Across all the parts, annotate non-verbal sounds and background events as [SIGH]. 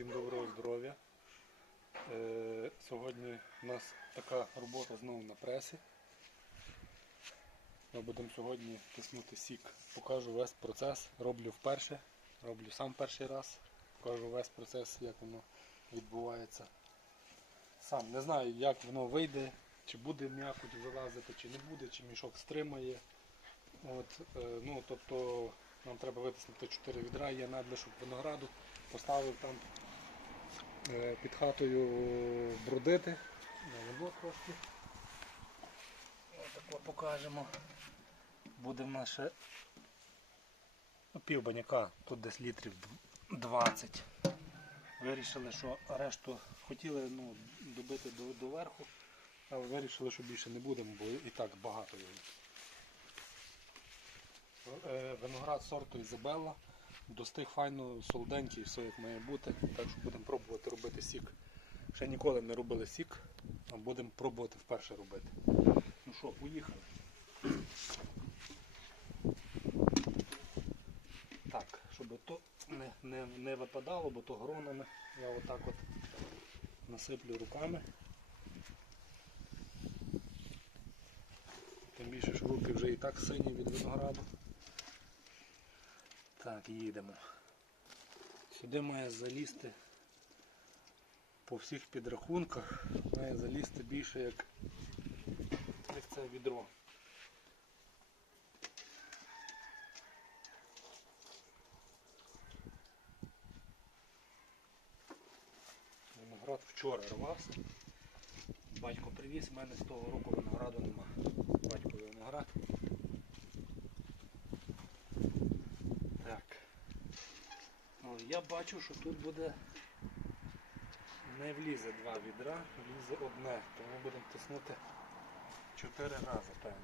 Всім доброго здоров'я. Е, сьогодні у нас така робота знову на пресі. Ми будемо сьогодні тиснути сік. Покажу весь процес. Роблю вперше, роблю сам перший раз. Покажу весь процес, як воно відбувається. Сам не знаю, як воно вийде, чи буде м'якоть вилазити, чи не буде, чи мішок стримає. От, е, ну, тобто нам треба витиснути 4 відра, є надлишок винограду, поставив там під хатою брудити. На воно трошки. Отако покажемо. Буде в нас ще ну, тут десь літрів 20. Вирішили, що решту хотіли ну, добити до, до верху, але вирішили, що більше не будемо, бо і так багато його. Е, Виноград сорту Ізабелла. Достиг файно, солоденький, все як має бути. Так що будемо пробувати робити сік. Ще ніколи не робили сік, а будемо пробувати вперше робити. Ну що, поїхали. Так, щоб то не, не, не випадало, бо то гронами. Я отак от насиплю руками. Тим більше, що руки вже і так сині від винограду. Так, їдемо. Сюди має залізти по всіх підрахунках, має залізти більше як, як це відро. Виноград вчора рвався. Батько привіз, в мене з того року винограду нема. Батьковий виноград. Так. Ну, я бачу, що тут буде не влізе два відра, влізе одне, тому будемо тиснути чотири рази, певно.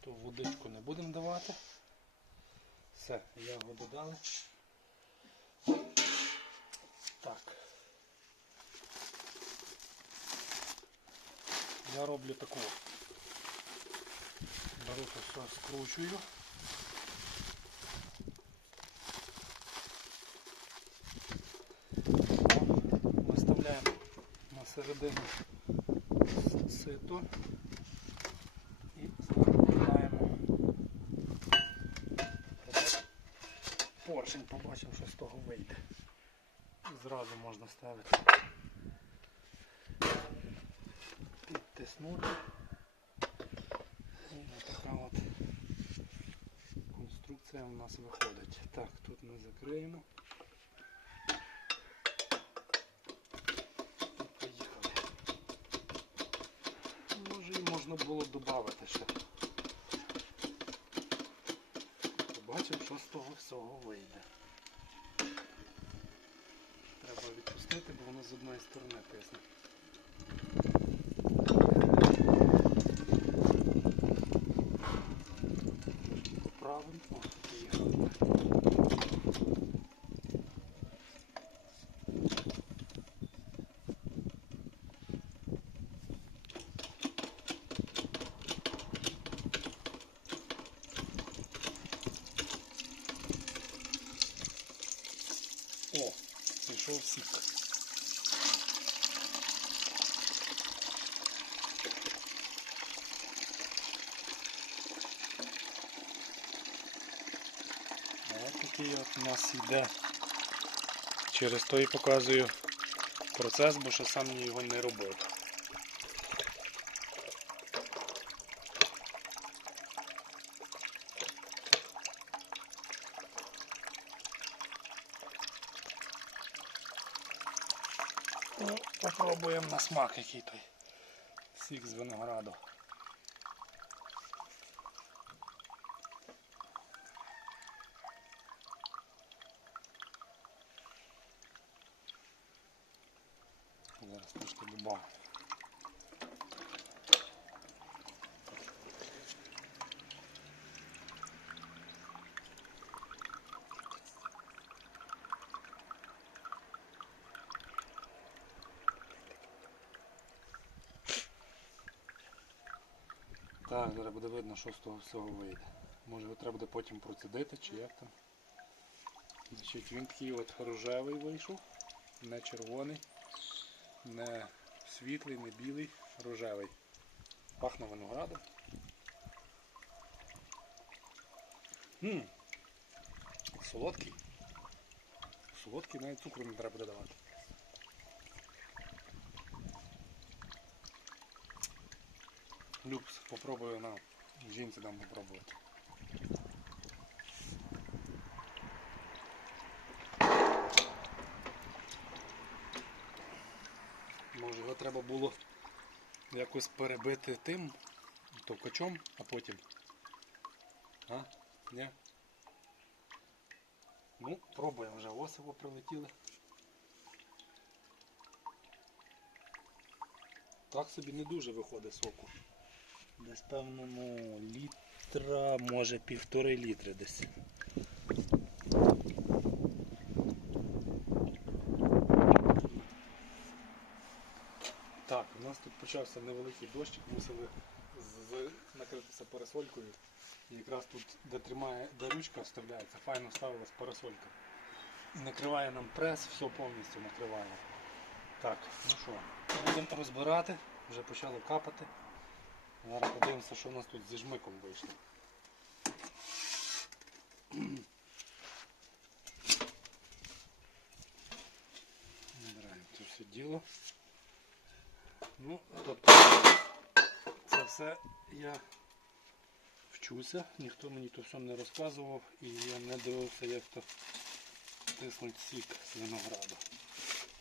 То водичку не будемо давати. Все, його додали. Я роблю таку. Беру все, скручую. Виставляємо на середину сито і закладаємо поршень, побачимо, що з того вийде. Зразу можна ставити. І така от конструкція у нас виходить. Так, тут ми закриємо. Може і можна було додати ще. Побачимо, що з того всього вийде. Треба відпустити, бо воно з одної сторони тисне. Поправимо. О, поїхали. О, пішов сік. Ось такий от у нас йде. Через то і показую процес, бо що сам його не робив. Ну, попробуємо на смак який той сік з винограду. Зараз трошки добавлю. Так, зараз буде видно, що з того всього вийде. Може його треба буде потім процідити, чи як там. Значить, він такий от рожевий вийшов, не червоний, не світлий, не білий, рожевий. Пахне виноградом. Солодкий. Солодкий, навіть цукру не треба додавати. Люкс, попробую на жінці дам попробувати. Може його треба було якось перебити тим товкачом, а потім. А? Ні? Ну, пробуємо вже осиво прилетіли. Так собі не дуже виходить соку. Десь певно ну, літра, може півтори літри десь. Так, у нас тут почався невеликий дощик, мусили накритися парасолькою. І якраз тут, де тримає, де ручка вставляється, файно ставилась парасолька. Накриває нам прес, все повністю накриває. Так, ну що, будемо розбирати, вже почало капати. Зараз подивимося, що у нас тут зі жмиком вийшло. Набираємо це все діло. Ну, тобто це все я вчуся, ніхто мені то все не розказував і я не дивився, як то тиснуть сік з винограду.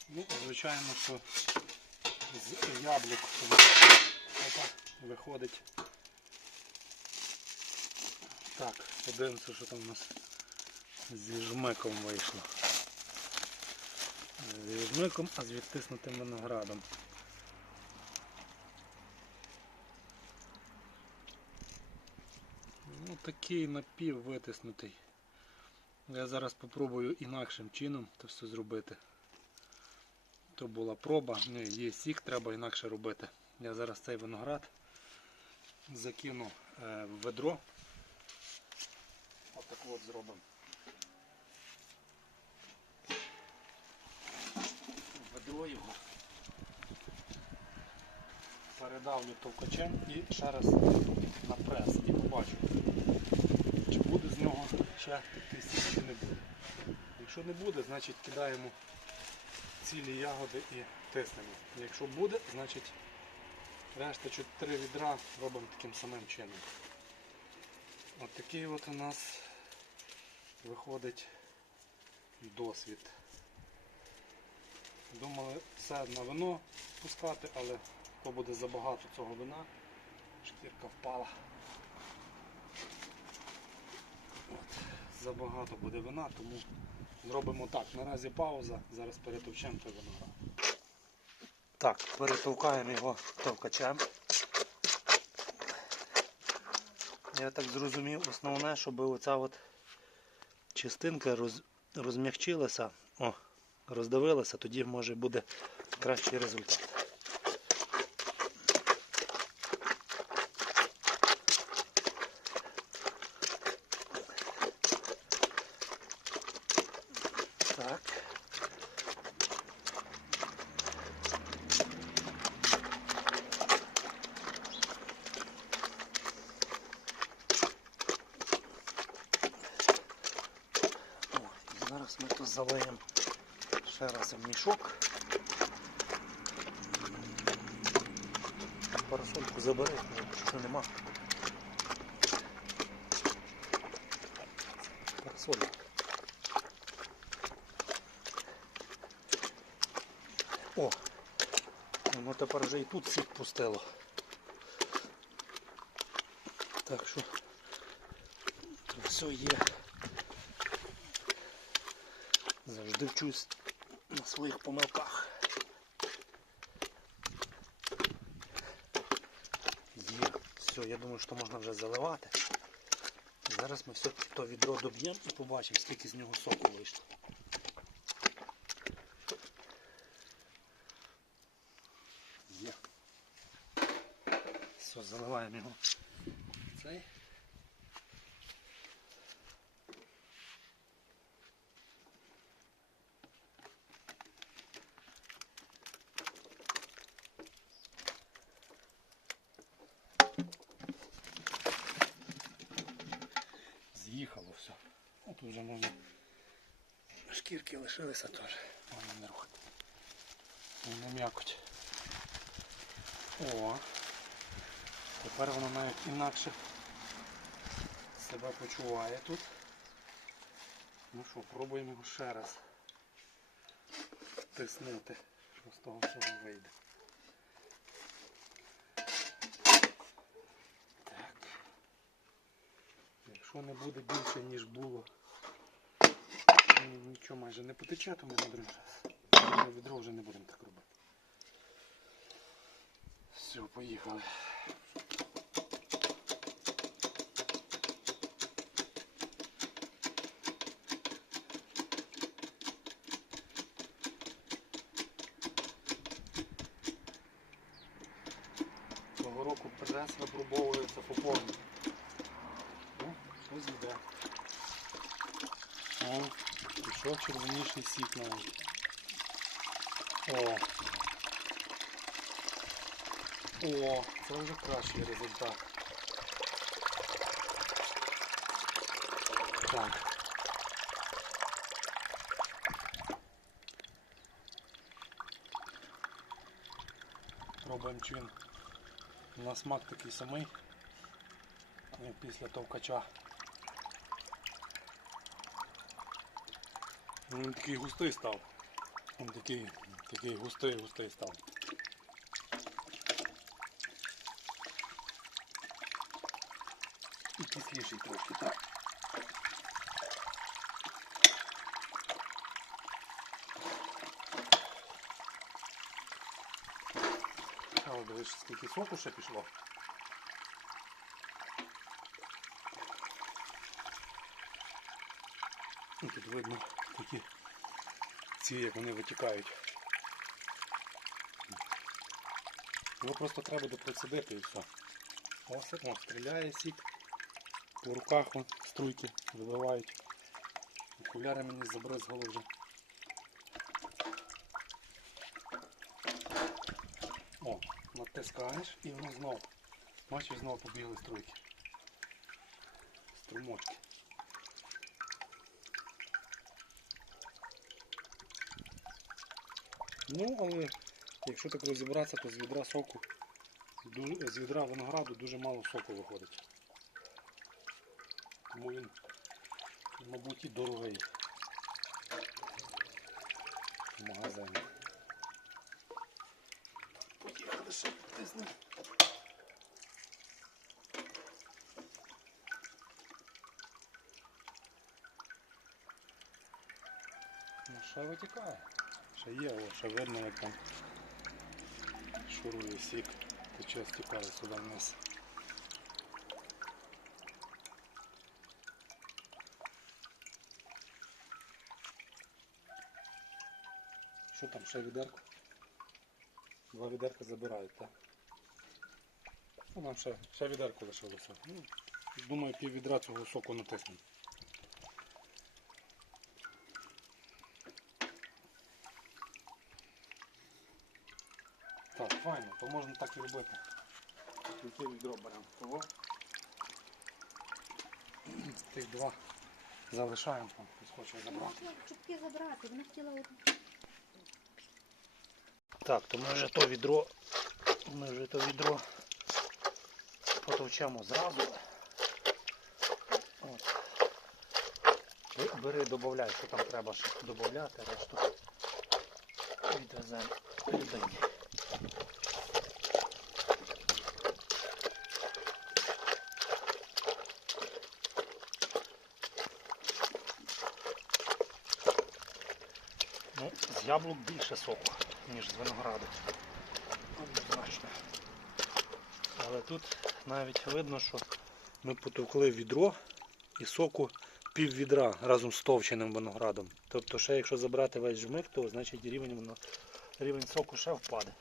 Ну, звичайно, що з яблук опа, виходить. Так, подивимося, що там у нас зі жмиком вийшло. Зі жмиком, а з відтиснутим виноградом. Ну, такий напів витиснутий. Я зараз спробую інакшим чином це все зробити. То була проба, Ні, є сік, треба інакше робити. Я зараз цей виноград закину е, в ведро. Отак от зробимо. В Ведро його. Передавлю товкачем і ще раз на прес і побачу, чи буде з нього ще текти чи не буде. Якщо не буде, значить кидаємо цілі ягоди і тиснемо. Якщо буде, значить решта 4 відра робимо таким самим чином. От такий от у нас виходить досвід. Думали все на вино пускати, але то буде забагато цього вина. Шкірка впала. От, забагато буде вина, тому зробимо так. Наразі пауза, зараз перетовчемо той виноград. Так, перетовкаємо його товкачем. Я так зрозумів, основне, щоб оця от частинка роз, розм'ягчилася, роздавилася, тоді може буде кращий результат. Так. О, і зараз ми тут залиємо ще раз в мішок. Парасольку забери, що нема. Парасолька. О! Воно тепер вже і тут сік пустило. Так що тут все є. Завжди вчусь на своїх помилках. Є. Все, я думаю, що можна вже заливати. Зараз ми все то відро доб'ємо і побачимо, скільки з нього соку вийшло. Є. Все, заливаємо його цей. З'їхало все. О, тут вже можна. Шкірки лишилися теж. Можна не рухати. Не м'якоть. О. Тепер воно навіть інакше себе почуває тут. Ну що, пробуємо його ще раз тиснути, що з того всього вийде. Так. Якщо не буде більше, ніж було, нічого майже не потече, то ми на другий раз. Ми відро вже не будемо так робити. Все, поїхали. Цього року прес випробовується по повній. пішов червоніший сік навіть. О. О, це вже кращий результат. Так. Пробуємо чи він на смак такий самий, як після товкача. Він такий густий став. Він такий, такий густий, густий став. І кисліший трошки, так. Але дивись, скільки соку ще пішло. І тут видно такі ці, як вони витікають. Його просто треба допроцедити і все. Ось, о, стріляє сік. По руках вон, струйки вибивають. Окуляри мені забризгало вже. О, натискаєш і воно знов. Бачиш, знову побігли струйки. Струмочки. Ну, але якщо так розібратися, то з відра соку, з відра винограду дуже мало соку виходить. Тому він, мабуть, і дорогий в магазині. Поїхали ще тиснемо. Ну ще витікає. Ще є, о, ще видно, як там шурує сік, тече стікає сюди вниз. Що там, ще відерко? Два відерка забирають, так? Ну, нам ще, ще відерко лишилося. Ну, думаю, пів відра цього соку натиснемо. Так, файно, то можна так і робити. Яке відро беремо? Того. Тих два залишаємо, там хтось хоче забрати. Чутки забрати, вона хотіла одну. Так, то ми вже то відро, ми вже то відро потовчемо зразу. От. Бери, додавай, що там треба ще додати, решту відвеземо людині. Ну, з яблук більше соку, ніж з винограду. Однозначно. Але тут навіть видно, що ми потовкли відро і соку пів відра разом з товченим виноградом. Тобто ще якщо забрати весь жмих, то значить рівень, рівень соку ще впаде.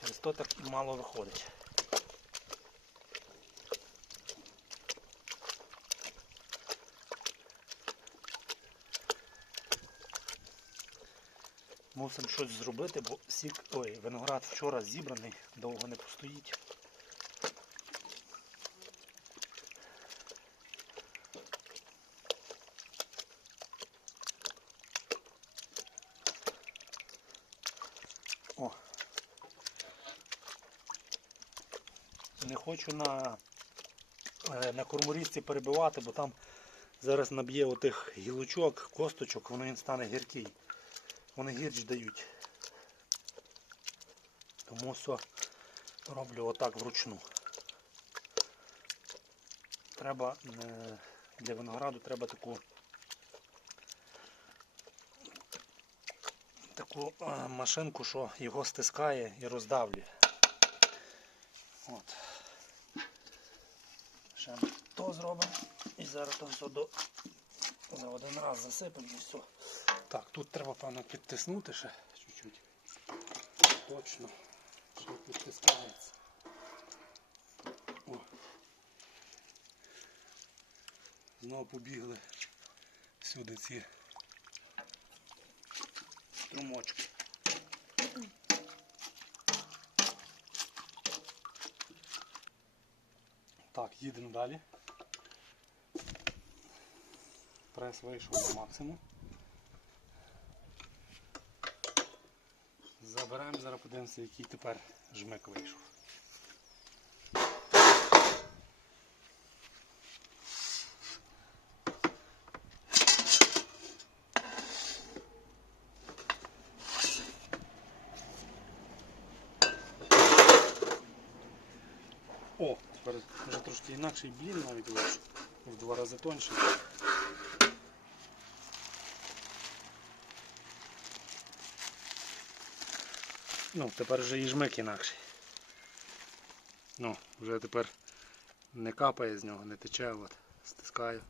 Через то так і мало виходить. Мусимо щось зробити, бо сік, ой, виноград вчора зібраний, довго не постоїть. Не хочу на, е, на корморізці перебивати, бо там зараз наб'є отих гілочок, косточок, воно він стане гіркий. Вони гірч дають. Тому все роблю отак вручну. Треба е, для винограду треба таку таку е, машинку, що його стискає і роздавлює. От. Ще то зробимо. І зараз то все до... за один раз засипемо і все. Так, тут треба, певно, підтиснути ще чуть-чуть. Точно. Ще підтискається. О. Знову побігли сюди ці струмочки. Так, їдемо далі. Прес вийшов на максимум. Забираємо, зараз подивимося, який тепер жмик вийшов. О, тепер вже трошки інакший блін навіть вийшов. В два рази тонший. Ну, тепер вже і жмик інакший. Ну, вже тепер не капає з нього, не тече, от, стискаю.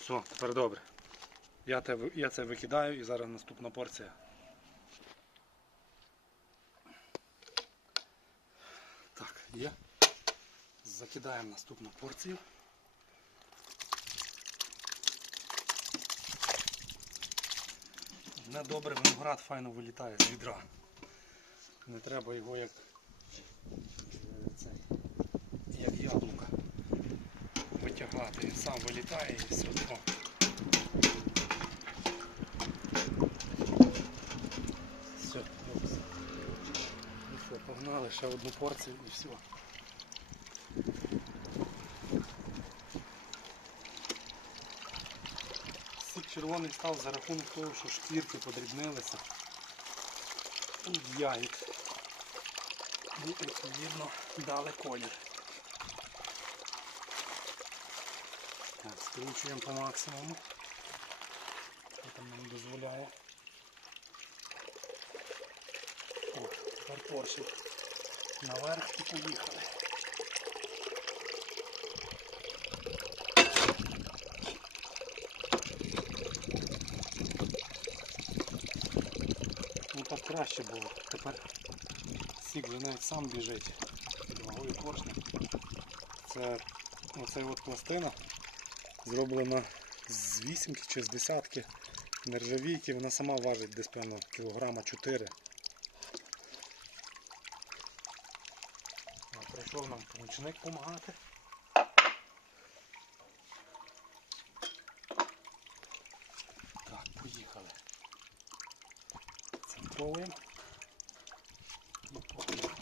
Все, тепер добре. Я, те, я це викидаю і зараз наступна порція. Так, є. Закидаємо наступну порцію. Не добре виноград файно вилітає з відра. Не треба його як, е, цей, як яблука витягати. Сам вилітає і все. О. Все. Ну все, погнали ще одну порцію і все. Сік червоний став за рахунок того, що шкірки подрібнилися ягід. І відповідно дали колір. Так, скручуємо по максимуму. Що там нам дозволяє. О, тепер поршик наверх і поїхали. Ну так краще було. Тепер сік вже навіть сам біжить під вагою поршня. Це оцей от пластина зроблена з вісімки чи з десятки нержавійки. Вона сама важить десь певно кілограма 4. Прийшов нам помічник допомагати. Так, поїхали. Центровуємо. Ну, поїхали.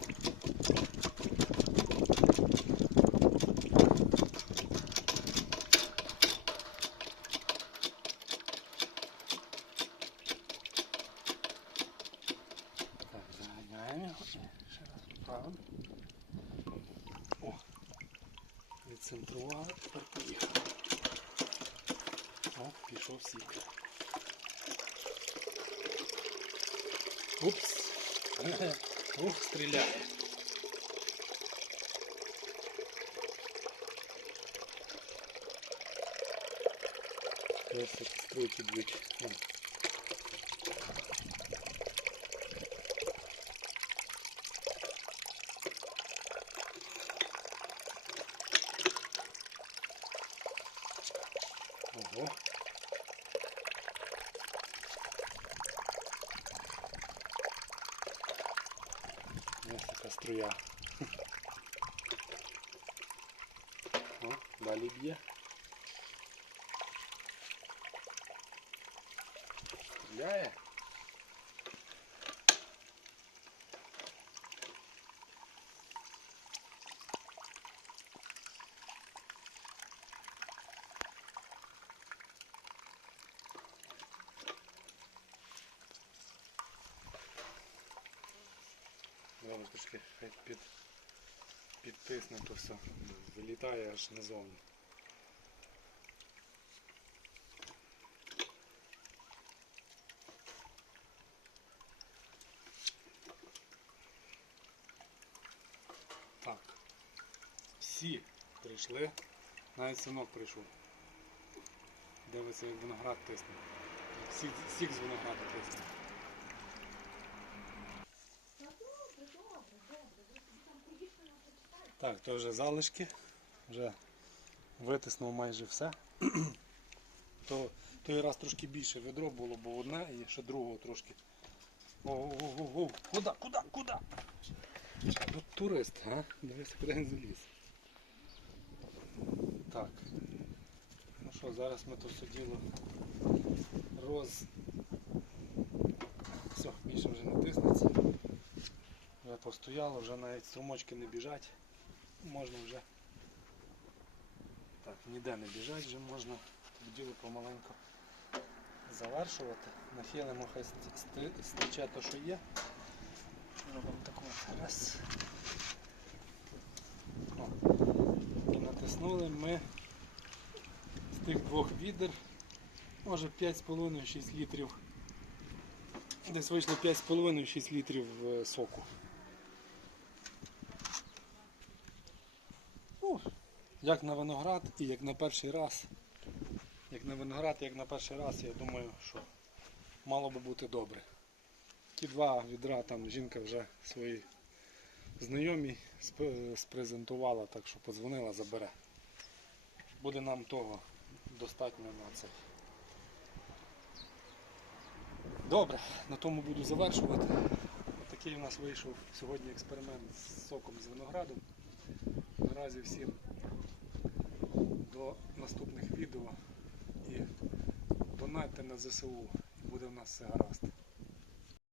Так, заганяємо його і ще раз поправимо. О, відцентрували, тепер поїхали. О, пішов сік. Упс. [LAUGHS] Ух, стріляє. Ось такі струйки б'ють. Ого. Несколько струя. [LAUGHS] О, балибье. Стреляет. Трошки під, підтисне то все. Вилітає аж назовні. Так. Всі прийшли. Навіть синок прийшов. Дивиться, як виноград тисне. Сік з винограда тисне. Так, то вже залишки. Вже витиснув майже все. [CLEARS THROAT] То той раз трошки більше ведро було, бо одне і ще другого трошки. Ого-го-го, куди, куди, куди? От турист, а? Дивися, куди він заліз. Так. Ну що, зараз ми то все діло роз. Все, більше вже не тиснеться. Вже постояло, вже навіть струмочки не біжать. Можна вже. Так, ніде не біжать, вже можна діло помаленьку завершувати. Нахилимо, хай ст- ст- стече те, що є. Робимо таку раз. І натиснули ми з тих двох відер, може 5,5-6 літрів. Десь вийшло 5,5-6 літрів е, соку. Як на виноград і як на перший раз. Як на виноград, як на перший раз, я думаю, що мало би бути добре. Ті два відра там жінка вже свої знайомі сп- спрезентувала, так що подзвонила, забере. Буде нам того достатньо на це. Добре, на тому буду завершувати. Такий у нас вийшов сьогодні експеримент з соком з винограду. Наразі всім до наступних відео і донайте на ЗСУ. Буде в нас все гаразд.